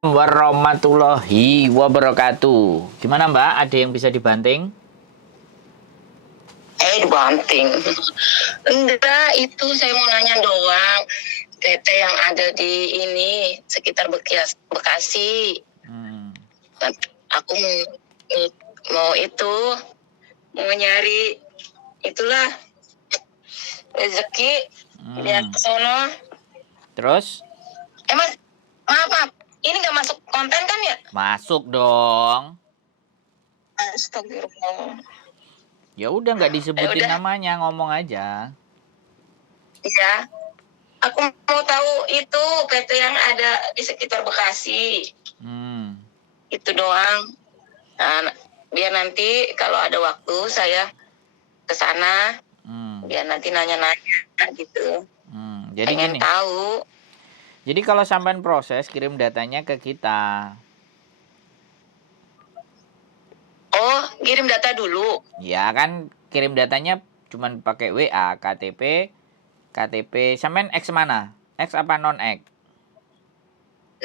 Warahmatullahi wabarakatuh. Gimana Mbak? Ada yang bisa dibanting? Dibanting. Enggak, itu saya mau nanya doang. Tete yang ada di ini sekitar Bekasi. Hmm. Aku mau itu mau nyari itulah rezeki biar ke sono. Terus? Mas, maaf. Ini nggak masuk konten kan ya? Masuk dong. Astagfirullah. Ya udah nggak disebutin namanya, ngomong aja. Iya. Aku mau tahu itu PT yang ada di sekitar Bekasi. Itu doang. Nah, biar nanti kalau ada waktu saya ke sana. Biar nanti nanya-nanya gitu. Jadi pengen gini. Tahu. Jadi kalau sampean proses, kirim datanya ke kita. Oh, kirim data dulu. Ya kan, kirim datanya cuman pakai WA, KTP, sampean X mana? X apa non X?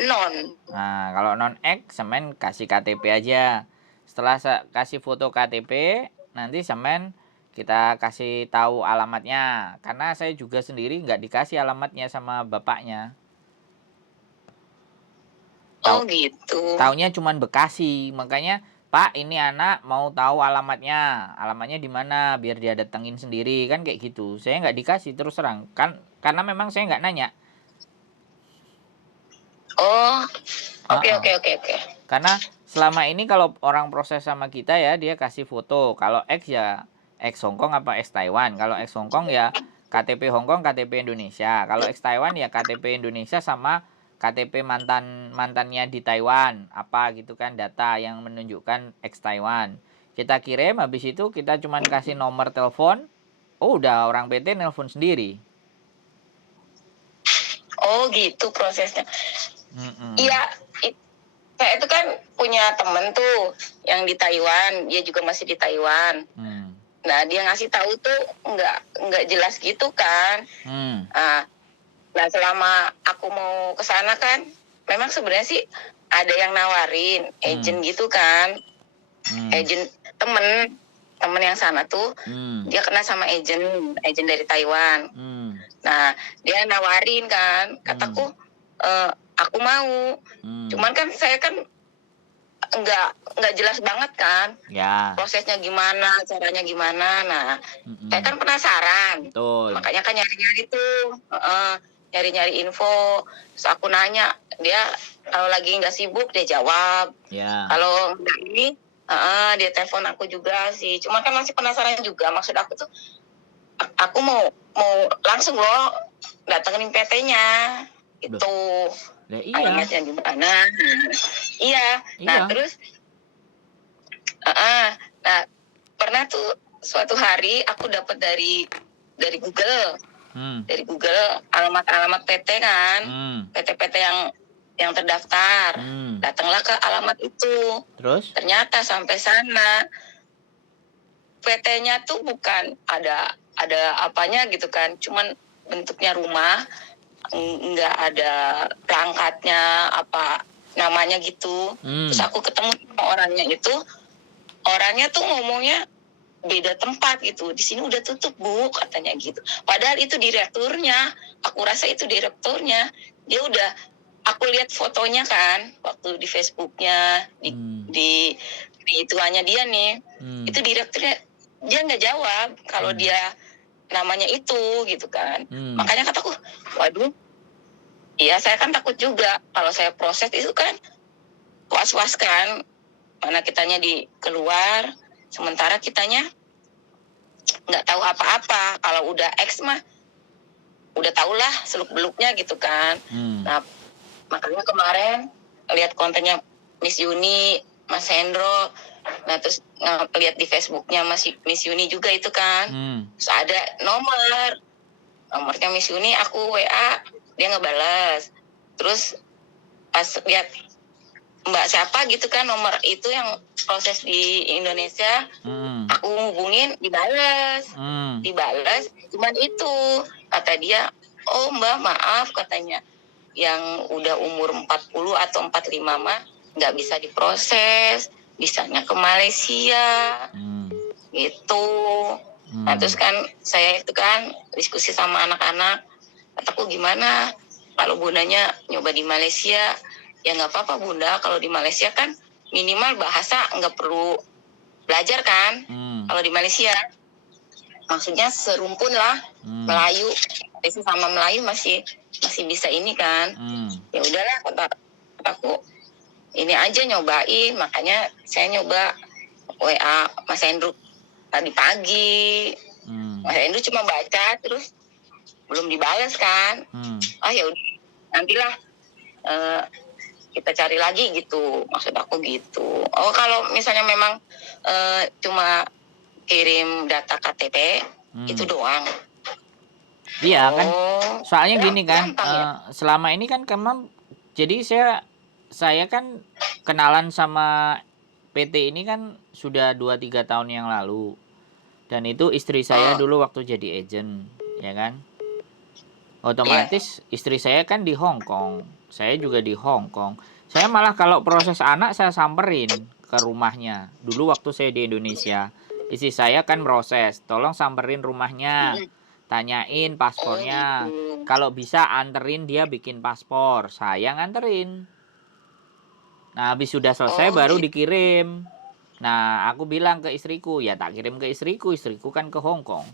Non. Nah, kalau non X, sampean kasih KTP aja. Setelah kasih foto KTP, nanti sampean kita kasih tahu alamatnya. Karena saya juga sendiri nggak dikasih alamatnya sama bapaknya. Oh gitu. Taunya cuman Bekasi, makanya Pak ini anak mau tahu alamatnya, alamatnya di mana biar dia datengin sendiri kan kayak gitu. Saya nggak dikasih terus terang kan karena memang saya nggak nanya. Oh, oke. Karena selama ini kalau orang proses sama kita ya dia kasih foto. Kalau X ya X Hongkong apa X Taiwan. Kalau X Hongkong ya KTP Hongkong, KTP Indonesia. Kalau X Taiwan ya KTP Indonesia sama KTP mantannya di Taiwan. Apa gitu kan data yang menunjukkan X Taiwan. Kita kirim habis itu kita cuman kasih nomor telepon. Oh udah orang PT nelpon sendiri. Oh gitu prosesnya. Iya, saya itu kan punya temen tuh yang di Taiwan, dia juga masih di Taiwan. Nah dia ngasih tahu tuh nggak jelas gitu kan. Nah selama aku mau ke sana kan, memang sebenarnya sih ada yang nawarin agent gitu kan, agent temen yang sana tuh dia kena sama agent dari Taiwan. Nah dia nawarin kan, kataku aku mau. Cuman kan saya kan nggak jelas banget kan prosesnya gimana, caranya gimana. Nah saya kan penasaran. Makanya kan nyari-nyari tuh, nyari-nyari info. Terus aku nanya, dia kalau lagi nggak sibuk dia jawab. Kalau nggak ini dia telepon aku juga sih. Cuma kan masih penasaran juga. Maksud aku tuh aku mau langsung loh datengin PT-nya itu. Alamatnya di mana? Iya. Nah terus nah pernah tuh suatu hari aku dapat dari Google. Dari Google alamat PT kan. PT-PT yang terdaftar. Datanglah ke alamat itu. Terus? Ternyata sampai sana PT-nya tuh bukan ada apanya gitu kan. Cuman bentuknya rumah, nggak ada perangkatnya apa namanya gitu. Terus aku ketemu sama orangnya itu, orangnya tuh ngomongnya beda tempat gitu. Di sini udah tutup Bu, katanya gitu. Padahal itu direkturnya. Aku rasa itu direkturnya. Dia udah, aku lihat fotonya kan waktu di Facebooknya, di ituannya dia nih. Itu direkturnya, dia nggak jawab kalau dia namanya itu gitu kan. Makanya kataku, waduh, iya saya kan takut juga kalau saya proses itu kan was-was kan, mana kitanya di keluar, sementara kitanya nggak tahu apa-apa. Kalau udah X mah udah tahulah seluk-beluknya gitu kan. Nah makanya kemarin lihat kontennya Miss Yuni, Mas Hendro, nah terus lihat di Facebooknya Miss Yuni juga itu kan. Terus ada nomornya Miss Yuni, aku WA, dia ngebales. Terus pas lihat Mbak siapa gitu kan, nomor itu yang proses di Indonesia, aku hubungin, dibales. Cuman itu kata dia, oh Mbak maaf katanya, yang udah umur 40 atau 45 mah nggak bisa diproses, bisanya ke Malaysia gitu. Nah terus kan saya itu kan diskusi sama anak-anak, kataku gimana kalau bundanya nyoba di Malaysia. Ya nggak apa-apa bunda, kalau di Malaysia kan minimal bahasa nggak perlu belajar kan. Kalau di Malaysia maksudnya serumpun lah, Melayu sama Melayu masih bisa ini kan. Ya udahlah kata aku ini aja nyobain, makanya saya nyoba WA Mas Hendro tadi pagi. Mas Hendro cuma baca terus belum dibalas kan. Ya udah nantilah kita cari lagi gitu, maksud aku gitu. Oh kalau misalnya memang cuma kirim data KTP itu doang. Iya kan, soalnya gini kan, selama ini kan jadi saya kan kenalan sama PT ini kan sudah 2-3 tahun yang lalu, dan itu istri saya dulu waktu jadi agent, ya kan. Otomatis istri saya kan di Hong Kong, saya juga di Hong Kong. Saya malah kalau proses anak saya samperin ke rumahnya. Dulu waktu saya di Indonesia, istri saya kan proses, tolong samperin rumahnya, tanyain paspornya, kalau bisa anterin dia bikin paspor, saya nganterin. Nah habis sudah selesai baru dikirim. Nah aku bilang ke istriku, ya tak kirim ke istriku kan ke Hong Kong.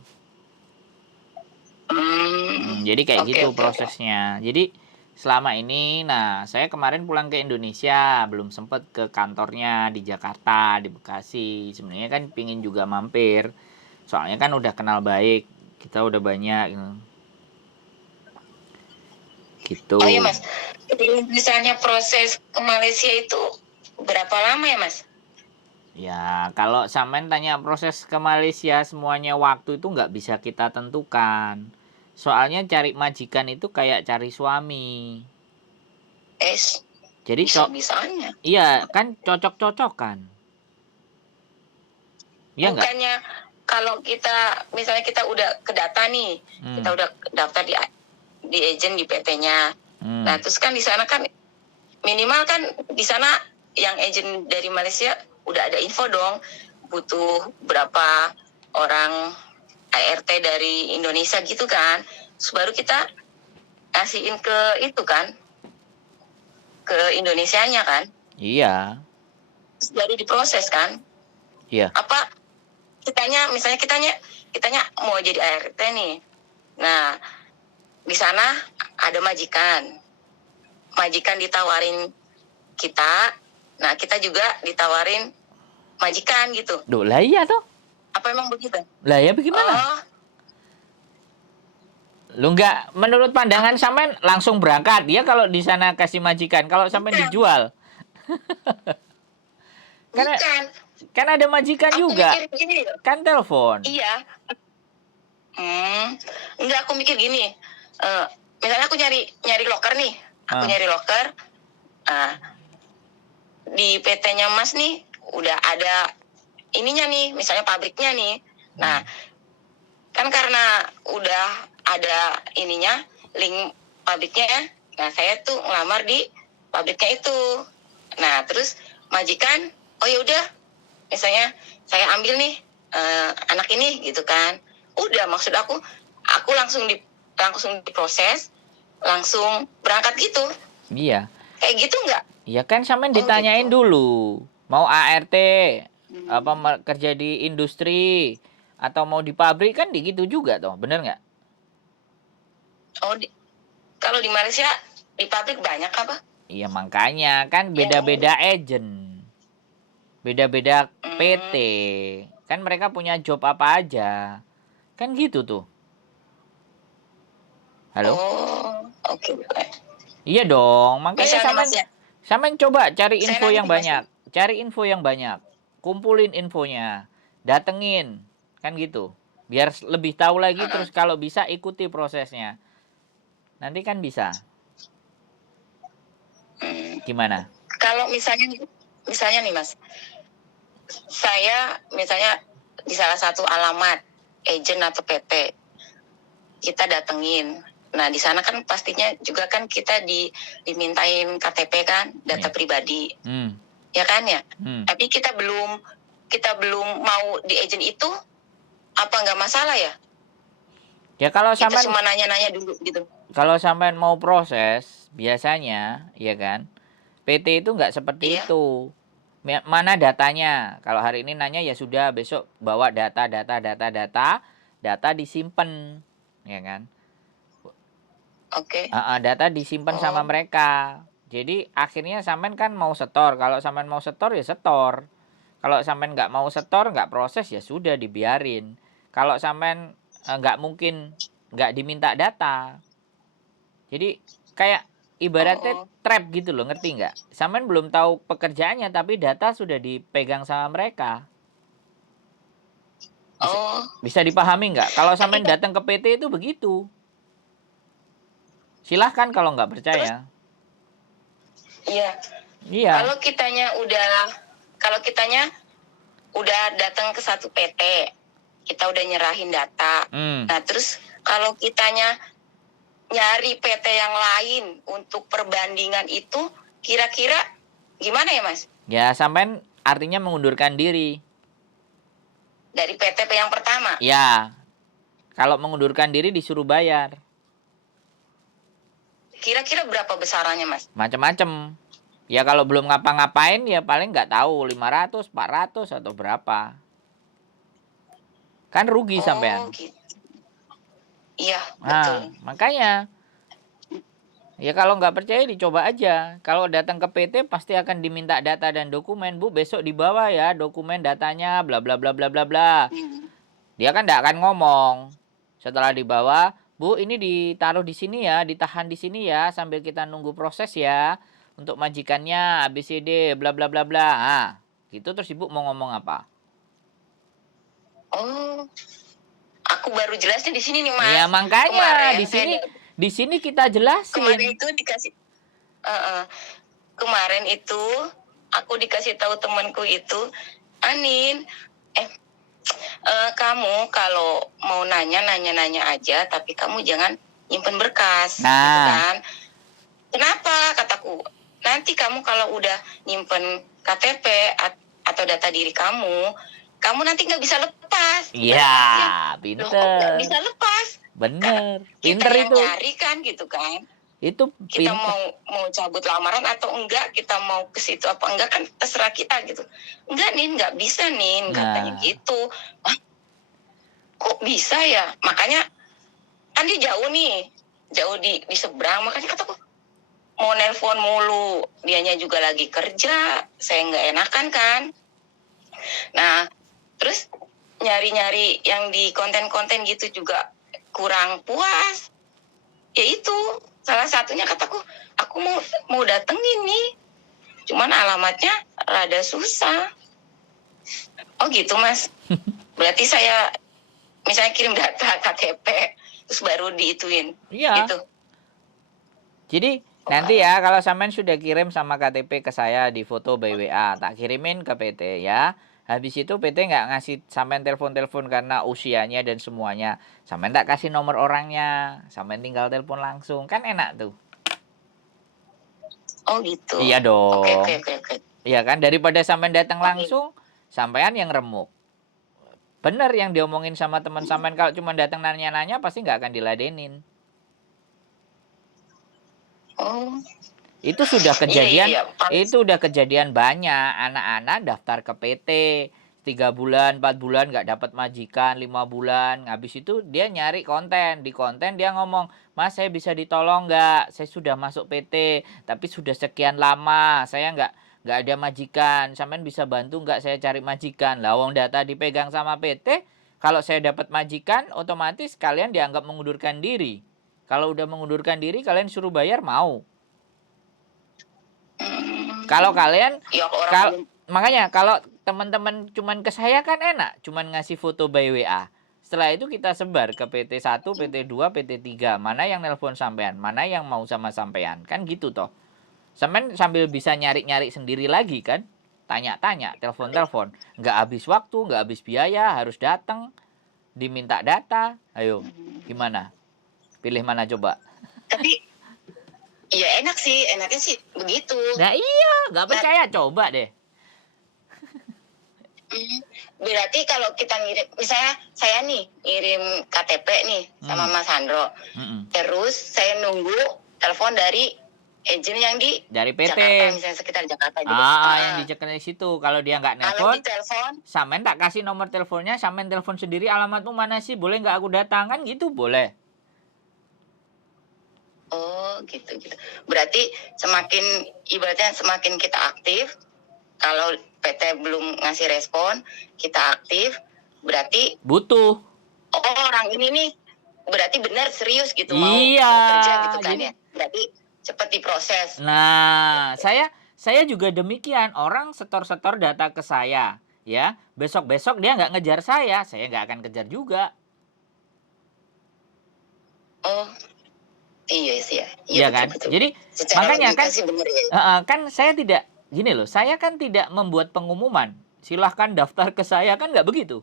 Jadi kayak gitu prosesnya. Jadi selama ini, nah saya kemarin pulang ke Indonesia, belum sempat ke kantornya di Jakarta, di Bekasi. Sebenarnya kan pingin juga mampir, soalnya kan udah kenal baik, kita udah banyak gitu. Oh iya mas, misalnya proses ke Malaysia itu berapa lama ya mas? Ya kalau sampean tanya proses ke Malaysia semuanya waktu itu nggak bisa kita tentukan. Soalnya cari majikan itu kayak cari suami. Jadi bisa-bisanya. Iya kan cocok-cocokan. Ya bukannya kalau kita misalnya kita udah kedata nih, kita udah daftar di agent di PT-nya. Nah terus kan di sana kan minimal kan di sana yang agent dari Malaysia udah ada info dong, butuh berapa orang ART dari Indonesia gitu kan. Terus baru kita kasihin ke itu kan, ke Indonesianya kan. Iya. Terus baru diproses kan. Iya. Apa misalnya kitanya mau jadi ART nih. Nah di sana ada majikan ditawarin kita, nah kita juga ditawarin majikan gitu. Duh lah iya toh. Apa emang begitu? Lah ya bagaimana? Lu nggak, menurut pandangan sampean langsung berangkat ya kalau di sana kasih majikan, kalau sampean dijual. Kan ada majikan aku juga. Gini, kan telepon. Iya. Enggak, aku mikir gini. Misalnya aku nyari loker nih. Aku nyari loker. Di PT-nya Mas nih udah ada ininya nih, misalnya pabriknya nih. Nah, kan karena udah ada ininya, link pabriknya ya. Nah, saya tuh ngelamar di pabriknya itu. Nah, terus majikan, oh ya udah, misalnya saya ambil nih anak ini gitu kan. Udah, maksud aku langsung diproses, langsung berangkat gitu. Iya. Kayak gitu nggak? Iya kan sampean ditanyain gitu dulu. Mau ART, apa kerja di industri, atau mau di pabrik, kan gitu juga toh, bener nggak? Oh, kalau di Malaysia di pabrik banyak apa? Iya makanya kan beda-beda agent, beda-beda PT, kan mereka punya job apa aja, kan gitu tuh. Halo? Oke. Iya dong, makanya sampean coba cari info yang banyak, kumpulin infonya, datengin, kan gitu, biar lebih tahu lagi. Terus kalau bisa ikuti prosesnya, nanti kan bisa. Gimana? Kalau misalnya nih Mas, saya misalnya di salah satu alamat agent atau PT, kita datengin. Nah, di sana kan pastinya juga kan kita dimintain KTP kan, data pribadi. Ya kan ya? Tapi kita belum mau di agent itu, apa nggak masalah ya? Ya kalau Kita sampean cuma nanya-nanya dulu gitu. kalau sampean mau proses, biasanya ya kan, PT itu nggak seperti Iya. itu. Mana datanya? Kalau hari ini nanya ya sudah, besok bawa data disimpan, ya kan? Oke. Data disimpan sama mereka. Jadi akhirnya sampean kan mau setor. Kalau sampean mau setor ya setor. Kalau sampean nggak mau setor, nggak proses ya sudah dibiarin. Kalau sampean nggak mungkin nggak diminta data. Jadi kayak ibaratnya trap gitu loh, ngerti nggak? Sampean belum tahu pekerjaannya tapi data sudah dipegang sama mereka. Bisa dipahami nggak? Kalau sampean datang ke PT itu begitu. Silahkan kalau nggak percaya. Iya. Iya. Kalau kitanya udah datang ke satu PT, kita udah nyerahin data. Nah, terus kalau kitanya nyari PT yang lain untuk perbandingan itu, kira-kira gimana ya, Mas? Ya, sampean artinya mengundurkan diri. Dari PT yang pertama? Ya. Kalau mengundurkan diri disuruh bayar. Kira-kira berapa besarannya, Mas? Macam-macam. Ya kalau belum ngapa-ngapain ya paling nggak tahu 500, 400 atau berapa. Kan rugi sampean. Gitu. Iya, betul. Makanya ya kalau nggak percaya dicoba aja. Kalau datang ke PT pasti akan diminta data dan dokumen. Bu, besok dibawa ya dokumen datanya bla bla bla bla bla bla. Dia kan nggak akan ngomong. Setelah dibawa, Bu, ini ditaruh di sini ya, ditahan di sini ya sambil kita nunggu proses ya. Untuk majikannya ABCD bla bla bla bla. Nah, gitu terus Ibu mau ngomong apa? Aku baru jelasnya di sini nih, Mas. Ya makanya di sini kita jelasin. Kemarin itu aku dikasih tahu temanku itu, Anin, kamu kalau mau nanya aja, tapi kamu jangan nyimpen berkas, gitu kan? Kenapa? Kataku, nanti kamu kalau udah nyimpen KTP atau data diri kamu nanti nggak bisa lepas. Iya, pinter. Nggak bisa lepas. Bener. Pinter kita itu. Nyari kan gitu kan. Itu kita mau cabut lamaran atau enggak, kita mau ke situ apa enggak kan terserah kita gitu. Enggak Nin, nggak bisa Nin, katanya gitu. Kok bisa ya? Makanya kan dia jauh di seberang, makanya kataku mau nelpon mulu, dianya juga lagi kerja, saya nggak enakan kan. Nah, terus nyari-nyari yang di konten-konten gitu juga kurang puas. Ya itu salah satunya, kataku, aku mau datengin nih, cuman alamatnya rada susah. Oh gitu, Mas. Berarti saya misalnya kirim data KTP terus baru diituin. Iya. Gitu. Jadi nanti ya kalau sampean sudah kirim sama KTP ke saya di foto by WA, tak kirimin ke PT ya. Habis itu PT nggak ngasih sampean telepon-telepon karena usianya dan semuanya. Sampean tak kasih nomor orangnya, sampean tinggal telepon langsung, kan enak tuh. Oh gitu. Iya dong. Oke. Iya kan, daripada sampean datang langsung, sampean yang remuk. Bener yang diomongin sama teman sampean, kalau cuma datang nanya-nanya pasti nggak akan diladenin. Itu sudah kejadian. Itu udah kejadian banyak. Anak-anak daftar ke PT 3 bulan, 4 bulan nggak dapat majikan, 5 bulan. Habis itu dia nyari konten. Di konten dia ngomong, Mas saya bisa ditolong nggak? Saya sudah masuk PT, tapi sudah sekian lama. Saya nggak ada majikan. Sampean bisa bantu nggak saya cari majikan? Lah wong data dipegang sama PT. Kalau saya dapat majikan, otomatis kalian dianggap mengundurkan diri. Kalau udah mengundurkan diri, kalian suruh bayar mau. Kalau kalian, makanya kalau teman-teman cuman ke saya kan enak, cuman ngasih foto by WA. Setelah itu kita sebar ke PT 1, PT 2, PT 3. Mana yang nelpon sampean, mana yang mau sama sampean. Kan gitu toh. Sampean sambil bisa nyari-nyari sendiri lagi kan. Tanya-tanya, telepon-telepon. Nggak habis waktu, nggak habis biaya, harus datang. Diminta data. Ayo, gimana? Pilih mana coba? Tapi ya enak sih, enaknya sih begitu. Nah iya, nggak percaya coba deh. Berarti kalau kita ngirim, misalnya saya nih ngirim KTP nih sama Mas Sandro, terus saya nunggu telepon dari agent yang dari PT Jakarta, misalnya sekitar Jakarta gitu. yang di situ. Kalau dia nggak nelpon, Samen tak kasih nomor teleponnya, Samen telepon sendiri, alamatmu mana sih, boleh nggak aku datang, kan gitu boleh. Oh gitu. Berarti ibaratnya semakin kita aktif, kalau PT belum ngasih respon, kita aktif, berarti butuh. Oh, orang ini nih berarti benar serius gitu mau kerja gitu kan ya. Berarti cepat diproses. Nah, saya juga demikian. Orang setor-setor data ke saya, ya. Besok-besok dia nggak ngejar saya nggak akan kejar juga. Oh, iya sih ya. Iya kan? Betul. Jadi makanya kan kan saya tidak gini loh, saya kan tidak membuat pengumuman. Silahkan daftar ke saya, kan nggak begitu.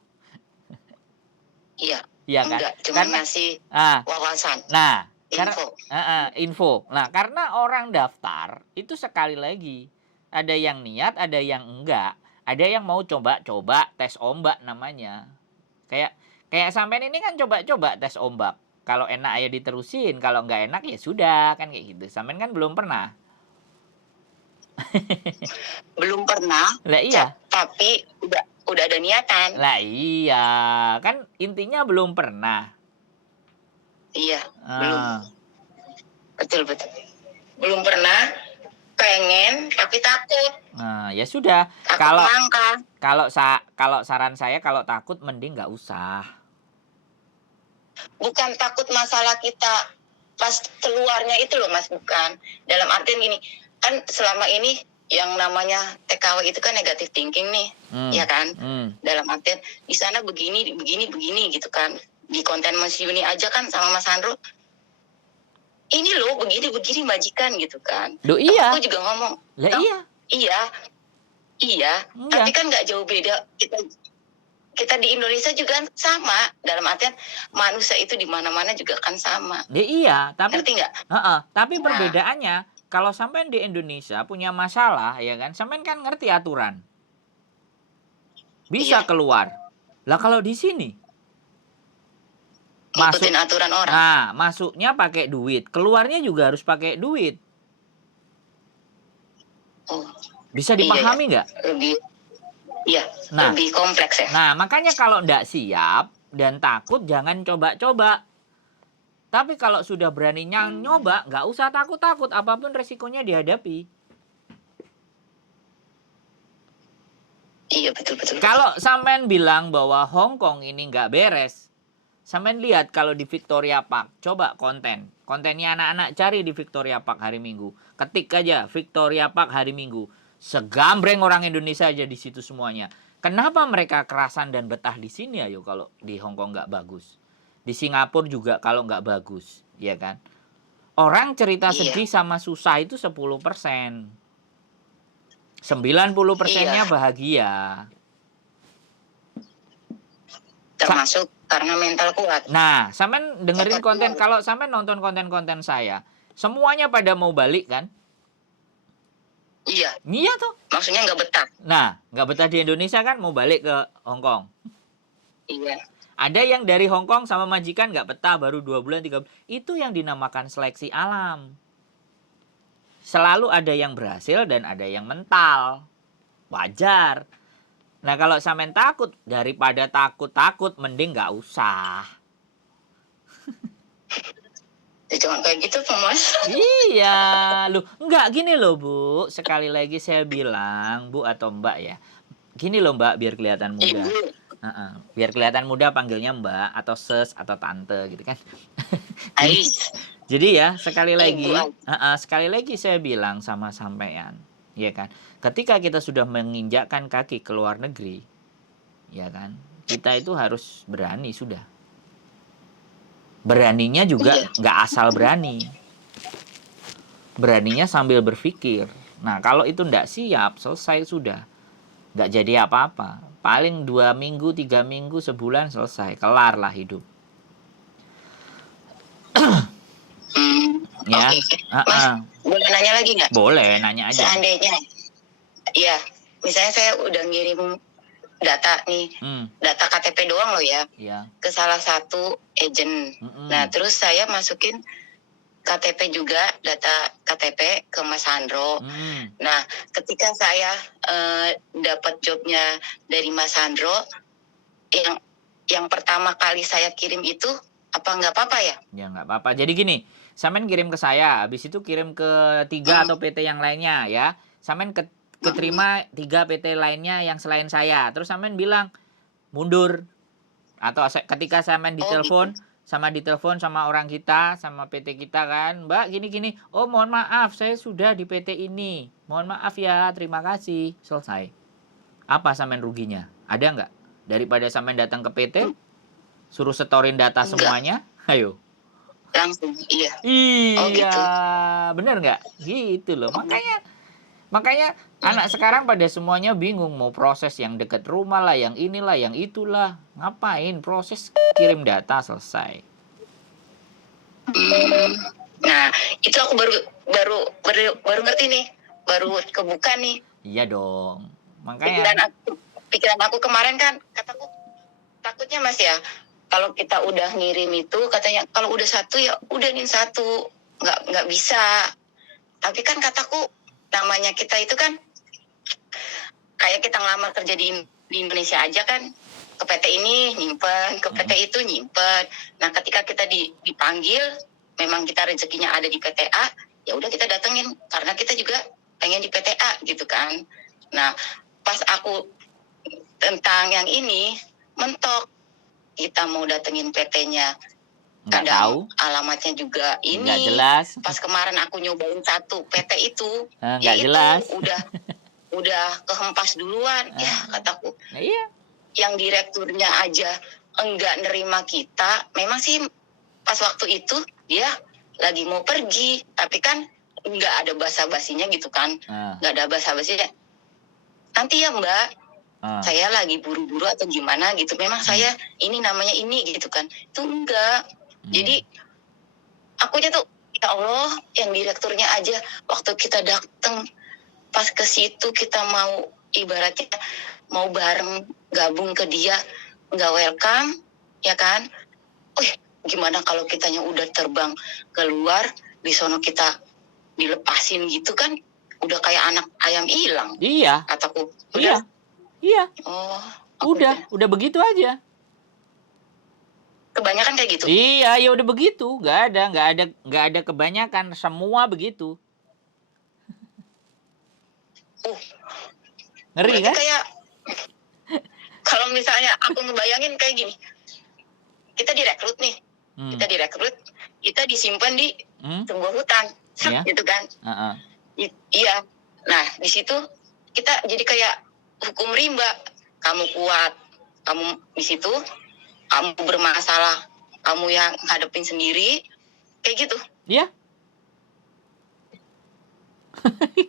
Iya. Iya kan? Cuma ngasih wawasan. Nah, info. Nah, karena orang daftar itu sekali lagi ada yang niat, ada yang enggak, ada yang mau coba-coba tes ombak namanya. Kayak sampean ini kan coba-coba tes ombak. Kalau enak ya diterusin, kalau enggak enak ya sudah, kan kayak gitu. Sampean kan belum pernah. Belum pernah. Lah iya. Tapi udah ada niatan. Lah iya, kan intinya belum pernah. Iya, belum. Betul. Belum pernah, pengen tapi takut. Nah, ya sudah. Kalau saran saya, kalau takut mending nggak usah. Bukan takut masalah kita pas keluarnya itu loh Mas, bukan. Dalam artian gini, kan selama ini yang namanya TKW itu kan negative thinking nih, ya kan? Dalam artian di sana begini gitu kan. Di konten Mas Yuni aja kan sama Mas Sandro, ini loh begini majikan gitu kan. Iya. Aku juga ngomong, iya. Tapi kan nggak jauh beda kita di Indonesia juga sama, dalam artian manusia itu di mana-mana juga kan sama. Iya, tapi ngerti nggak? Tapi perbedaannya kalau sampean di Indonesia punya masalah, ya kan, sampean kan ngerti aturan, bisa keluar. Lah kalau di sini ngikutin aturan orang. Nah, masuknya pakai duit, keluarnya juga harus pakai duit. Bisa dipahami nggak? Lebih kompleks ya. Nah, makanya kalau nggak siap dan takut, jangan coba-coba. Tapi kalau sudah berani nyoba, nggak usah takut-takut, apapun resikonya dihadapi. Iya, betul. Kalau sampean bilang bahwa Hong Kong ini nggak beres, sampean lihat kalau di Victoria Park, coba kontennya anak-anak cari di Victoria Park hari Minggu. Ketik aja Victoria Park hari Minggu. Segambreng orang Indonesia aja di situ semuanya. Kenapa mereka kerasan dan betah di sini ayo kalau di Hong Kong nggak bagus? Di Singapura juga kalau nggak bagus, ya kan? Orang cerita sedih sama susah itu 10%. 90%-nya bahagia. Termasuk karena mental kuat. Nah, sampean dengerin konten, kalau sampean nonton konten-konten saya, semuanya pada mau balik kan? Iya tuh. Maksudnya nggak betah. Nah, nggak betah di Indonesia kan, mau balik ke Hong Kong. Iya. Ada yang dari Hong Kong sama majikan nggak betah, baru 2 bulan, 3 bulan. Itu yang dinamakan seleksi alam. Selalu ada yang berhasil dan ada yang mental. Wajar. Nah, kalau sampean takut, daripada takut-takut, mending nggak usah. Jangan kayak gitu, Mas. Iya, lu enggak gini loh, Bu. Sekali lagi saya bilang, Bu atau Mbak ya. Gini loh, Mbak, biar kelihatan muda. Biar kelihatan muda panggilnya Mbak atau Ses atau Tante gitu kan. Jadi ya, sekali lagi saya bilang sama sampean, ya kan. Ketika kita sudah menginjakkan kaki ke luar negeri, ya kan, kita itu harus berani sudah. Beraninya juga nggak asal berani. Beraninya sambil berpikir. Nah, kalau itu nggak siap, selesai sudah. Nggak jadi apa-apa. Paling 2 minggu, 3 minggu, sebulan selesai. Kelar lah hidup. Ya. Oke. Mas, boleh nanya lagi nggak? Boleh, nanya aja. Seandainya, ya, misalnya saya udah ngirim data nih, data KTP doang loh ya, ke salah satu agent. Nah, terus saya masukin KTP juga, data KTP ke Mas Sandro. Nah, ketika saya dapat jobnya dari Mas Sandro, yang pertama kali saya kirim itu, apa nggak apa-apa ya? Ya nggak apa-apa. Jadi gini, Samen kirim ke saya, habis itu kirim ke 3 atau PT yang lainnya ya. Samen keterima 3 PT lainnya yang selain saya. Terus Samen bilang mundur. Atau ketika Samen ditelepon, ditelepon sama orang kita, sama PT kita kan, Mbak gini-gini, oh mohon maaf saya sudah di PT ini, mohon maaf ya, terima kasih, selesai. Apa Samen ruginya? Ada nggak? Daripada Samen datang ke PT, suruh setorin data semuanya, ayo. Langsung, iya. Iya, gitu. Bener nggak? Gitu loh. Makanya anak sekarang pada semuanya bingung mau proses yang deket rumah lah, yang inilah, yang itulah. Ngapain? Proses kirim data selesai. Nah, itu aku baru ngerti nih, baru kebuka nih. Iya dong. Makanya pikiran aku kemarin kan, kataku takutnya Mas ya, kalau kita udah ngirim itu katanya kalau udah satu ya udah nih satu, nggak bisa. Tapi kan kataku namanya kita itu kan kayak kita ngelamar kerja di Indonesia aja kan, ke PT ini nyimpen, ke PT itu nyimpen. Nah, ketika kita dipanggil, memang kita rezekinya ada di PTA, ya udah kita datengin karena kita juga pengen di PTA gitu kan. Nah, pas aku tentang yang ini mentok, kita mau datengin PT-nya nggak tahu, alamatnya juga ini nggak jelas. Pas kemarin aku nyobain satu PT itu, nggak jelas. udah kehempas duluan. Ya kataku, nah, iya. Yang direkturnya aja enggak nerima kita. Memang sih pas waktu itu dia lagi mau pergi, tapi kan enggak ada basa-basinya gitu kan, enggak ada basa-basinya. Nanti ya Mbak, saya lagi buru-buru atau gimana gitu. Memang saya ini namanya ini gitu kan. Itu enggak. Jadi akunya tuh ya Allah, yang direkturnya aja waktu kita datang pas ke situ kita mau ibaratnya mau bareng gabung ke dia, enggak welcome, ya kan? Gimana kalau kitanya udah terbang keluar, di sono kita dilepasin gitu kan? Udah kayak anak ayam hilang. Iya. Kataku. Iya. Oh. Udah begitu aja. Kebanyakan kayak gitu. Iya, ya udah begitu. Nggak ada kebanyakan, semua begitu. Ngeri kan? Kayak kalau misalnya aku ngebayangin kayak gini. Kita direkrut nih. Kita disimpan di sebuah hutan. Gitu kan. Iya. Nah, di situ kita jadi kayak hukum rimba. Kamu kuat, kamu di situ, kamu bermasalah, kamu yang ngadepin sendiri, kayak gitu. Iya.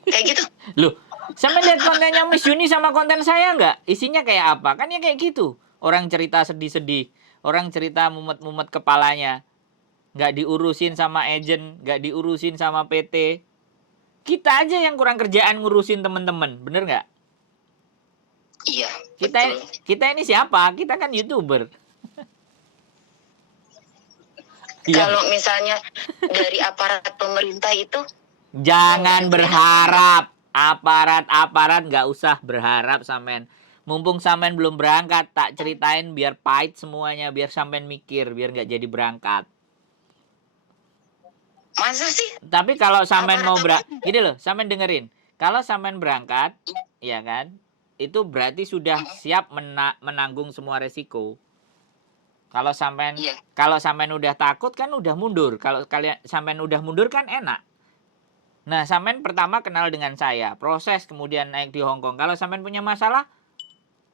Kayak gitu. Loh, sama lihat kontennya Miss Juni sama konten saya nggak? Isinya kayak apa? Kan ya kayak gitu. Orang cerita sedih-sedih, orang cerita mumet-mumet kepalanya, nggak diurusin sama agent, nggak diurusin sama PT. Kita aja yang kurang kerjaan ngurusin teman-teman, bener nggak? Iya. Kita ini siapa? Kita kan YouTuber. Kalau misalnya dari aparat pemerintah itu, jangan berharap. Aparat nggak usah berharap Samen. Mumpung Samen belum berangkat, tak ceritain biar pahit semuanya, biar Samen mikir, biar nggak jadi berangkat. Masa sih? Tapi kalau Samen mau gini loh, Samen dengerin. Kalau Samen berangkat, ya kan, itu berarti sudah siap menanggung semua resiko. Kalau Samen udah takut kan udah mundur. Kalau Samen udah mundur kan enak. Nah, Samen pertama kenal dengan saya, proses kemudian naik di Hong Kong. Kalau Samen punya masalah,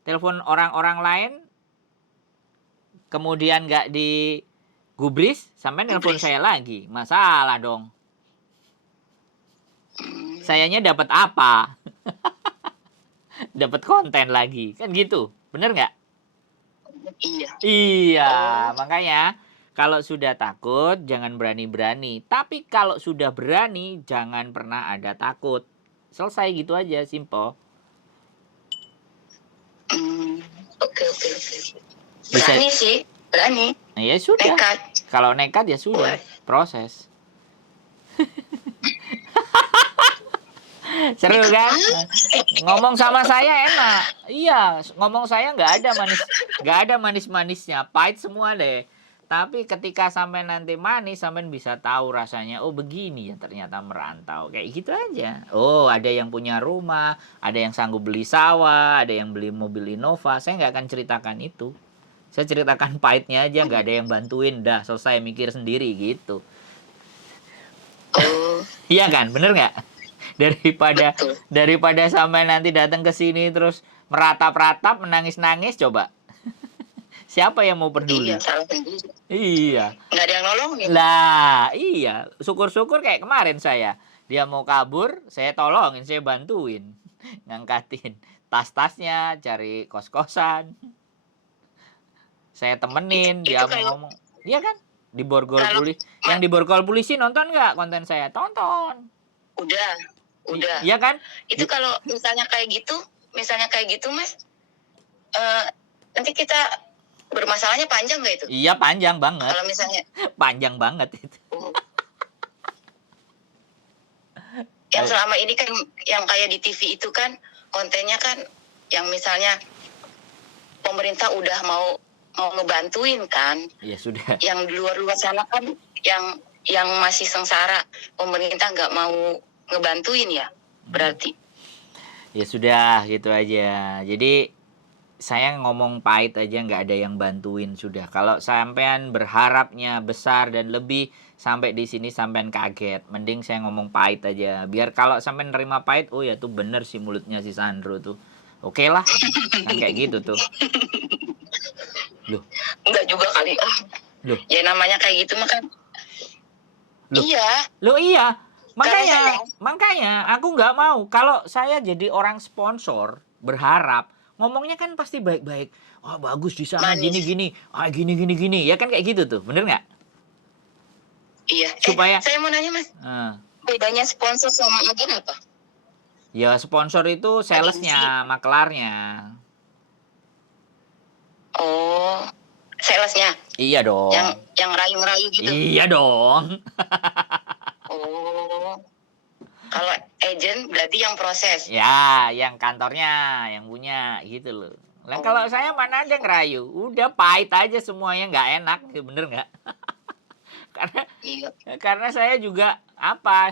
telepon orang-orang lain, kemudian nggak digubris, Samen telepon saya lagi. Masalah dong. Sayanya dapat apa? Dapat konten lagi, kan gitu. Bener nggak? Iya. Iya, makanya Kalau sudah takut, jangan berani-berani. Tapi kalau sudah berani, jangan pernah ada takut. Selesai gitu aja, simple. Oke. Berani sih, berani. Ya sudah. Nekat. Kalau nekat ya sudah, proses. Seru kan? Ngomong sama saya enak. Iya, ngomong saya nggak ada manis-manisnya, pahit semua deh. Tapi ketika sampai nanti manis, sampai bisa tahu rasanya. Oh begini ya ternyata merantau. Kayak gitu aja. Oh ada yang punya rumah, ada yang sanggup beli sawah, ada yang beli mobil Innova. Saya nggak akan ceritakan itu. Saya ceritakan pahitnya aja, nggak ada yang bantuin. Dah selesai mikir sendiri gitu. Iya kan, bener nggak? Daripada sampai nanti datang ke sini terus meratap-ratap, menangis-nangis, coba. Siapa yang mau peduli? Iya, salah sendiri. Iya. Nggak ada yang nolongin. Lah, iya. Syukur-syukur kayak kemarin saya. Dia mau kabur, saya tolongin, saya bantuin. Ngangkatin tas-tasnya, cari kos-kosan. Saya temenin, dia mau ngomong. Iya kan? Di borgol polisi. Yang di borgol polisi nonton nggak konten saya? Tonton. Udah. Iya kan? Itu kalau misalnya kayak gitu, Mas, nanti kita bermasalahnya panjang nggak itu? Iya, panjang banget. Kalau misalnya panjang banget itu. Yang selama ini kan yang kayak di TV itu kan kontennya kan yang misalnya pemerintah udah mau ngebantuin kan. Iya sudah. Yang di luar sana kan yang masih sengsara, pemerintah nggak mau ngebantuin ya, berarti. Ya sudah, gitu aja. Jadi saya ngomong pahit aja, nggak ada yang bantuin sudah. Kalau sampean berharapnya besar dan lebih, sampai di sini sampean kaget. Mending saya ngomong pahit aja. Biar kalau sampean nerima pahit, oh ya tuh bener sih mulutnya si Sandro tuh. Oke lah, kan kayak gitu tuh. Loh. Enggak juga kali. Loh. Ya namanya kayak gitu mah kan. Loh. Iya. Loh iya. Makanya aku nggak mau. Kalau saya jadi orang sponsor, berharap ngomongnya kan pasti baik-baik. Wah, bagus di sana gini-gini. Ah, gini. Ya kan kayak gitu tuh. Bener nggak? Iya. Supaya saya mau nanya, Mas. Bedanya sponsor sama agen apa? Ya, sponsor itu salesnya, maklarnya. Oh, salesnya? Iya dong. Yang rayu-rayu gitu? Iya dong. Oh. Kalau agent berarti yang proses? Ya, yang kantornya, yang punya gitu loh. Lah kalau saya mana ada ngerayu, udah pahit aja semuanya, nggak enak, bener nggak? karena saya juga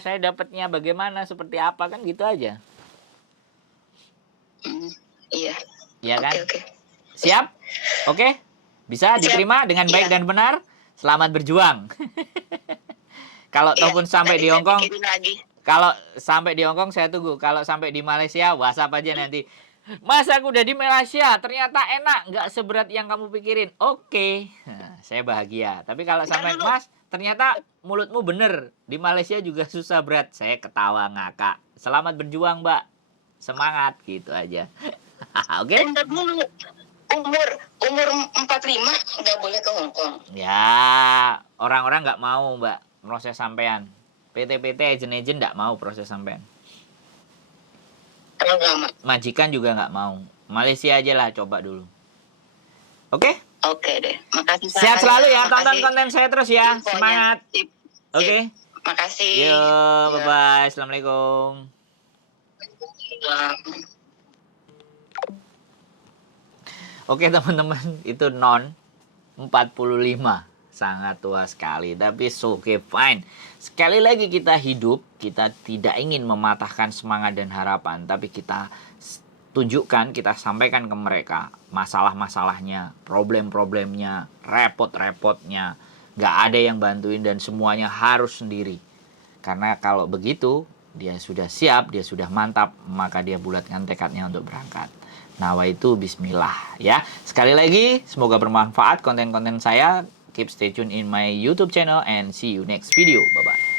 saya dapatnya bagaimana, seperti apa kan gitu aja. Iya. Iya kan? Oke. Siap? Oke? Bisa diterima dengan baik dan benar? Selamat berjuang. Kalau ataupun sampai di Hongkong, kalau sampai di Hongkong saya tunggu. Kalau sampai di Malaysia, WhatsApp aja nanti. Mas, aku udah di Malaysia, ternyata enak, nggak seberat yang kamu pikirin. Oke, saya bahagia. Tapi kalau sampai, Mas, ternyata mulutmu bener, di Malaysia juga susah berat. Saya ketawa ngakak. Selamat berjuang, Mbak. Semangat, gitu aja. Oke? Umur 45 nggak boleh ke Hongkong. Ya, orang-orang nggak mau, Mbak, proses sampean. PT-PT, agen-agen nggak mau proses sampean. Majikan juga nggak mau. Malaysia aja lah, coba dulu. Oke? Oke deh. Makasih. Sehat selalu ya, tonton konten saya terus ya. Semangat. Oke? Makasih. Yo, bye-bye. Assalamualaikum. Oke teman-teman, itu non 45. Sangat tua sekali, tapi okay, fine. Sekali lagi kita hidup, kita tidak ingin mematahkan semangat dan harapan, tapi kita tunjukkan, kita sampaikan ke mereka masalah-masalahnya, problem-problemnya, repot-repotnya. Gak ada yang bantuin dan semuanya harus sendiri. Karena kalau begitu, dia sudah siap, dia sudah mantap, maka dia bulatkan tekadnya untuk berangkat. Nawaitu bismillah ya. Sekali lagi, semoga bermanfaat konten-konten saya. Keep stay tune in my YouTube channel and see you next video. Bye-bye.